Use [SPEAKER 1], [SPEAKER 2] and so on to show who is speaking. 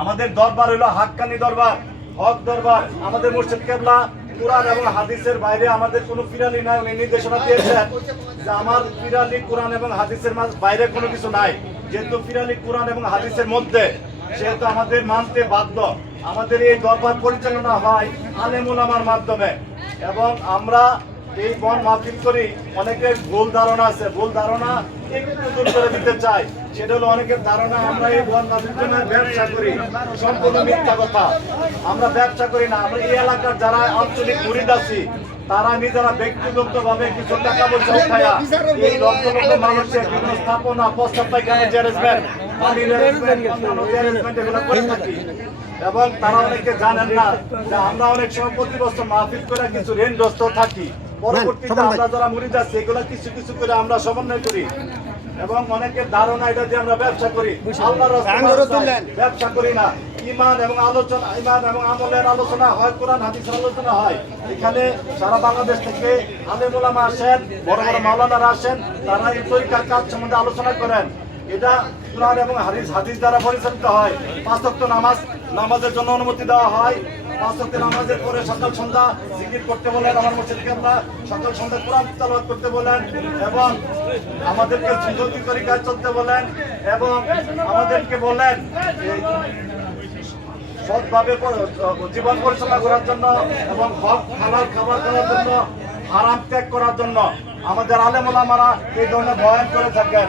[SPEAKER 1] আমাদের দরবার হলো হাক্কানি দরবার, হক দরবার। আমাদের মুর্শিদ কেবলা, কোরআন এবং হাদিসের বাইরে আমাদের কোনো পিরালি নাই, উনি নির্দেশনা দিয়েছেন যে আমার পিরালি কোরআন এবং হাদিসের বাইরে কোনো কিছু নাই। যেহেতু পিরালি কোরআন এবং হাদিসের মধ্যে, সেহেতু আমাদের মানতে বাধ্য। আমাদের এই দরবার পরিচালনা হয় আলেমুল আমার মাধ্যমে। এবং আমরা এই বন মাহফিল করি অনেকের ভুল ধারণা আছে। ভুল ধারণা একটু দূর করে দিতে চাই। সেটা হলো অনেকের ধারণা আমরা এই বন মাহফিল জন্য ব্যবসা করি। সম্পূর্ণ মিথ্যা কথা। আমরা ব্যবসা করি না। আমরা এই এলাকার যারা আঞ্চলিক মুরিদ আছি তারা নিজেরা ব্যক্তিগত ভাবে কিছু টাকা পয়সা এই লক্ষ লক্ষ মানুষের বিভিন্ন স্থাপনা প্রস্তাব পাইখানা arrangement, এগুলো করে থাকি। এবং তারা অনেকে জানেন না যে আমরা অনেক সময় প্রতি মাহফিল করে কিছু ঋণগ্রস্ত থাকি। পরবর্তীতে আমরা যারা মুড়ি যাচ্ছি এগুলো কিছু কিছু করে আমরা সমন্বয় করি। এবং অনেকের ধারণা এটা দিয়ে আমরা ব্যবসা করি। আল্লাহর ব্যবসা করি না। ইমান এবং আলোচনা ইমান এবং আমলের আলোচনা হয় কোরআন হাদিসের আলোচনা হয়। এখানে সারা বাংলাদেশ থেকে আলেমুলামা আসেন বড় বড় মাওলানারা আসেন তারা এই তরিকার কাজ সম্বন্ধে আলোচনা করেন। এটা কোরআন এবং হাদিস হাদিস দ্বারা পরিচালিত হয়। পাঁচ ওয়াক্ত নামাজ, নামাজের জন্য অনুমতি দেওয়া হয়। পাঁচ ওয়াক্ত নামাজের পরে সকাল, সন্ধ্যা জিকির করতে বলেন, আমার মসজিদকে আমরা সকাল, সন্ধ্যা কোরআন তালাওয়াত করতে বলেন এবং আমাদেরকে সুন্দরী তরিকায় চলতে বলেন এবং আমাদেরকে বলেন সৎভাবে জীবন পরিচালনা করার জন্য এবং হক, হালাল খাবার খাওয়ার জন্য আরাম ত্যাগ করার জন্য আমাদের আলেমুলামারা এই ধরনের বয়ান করে থাকেন।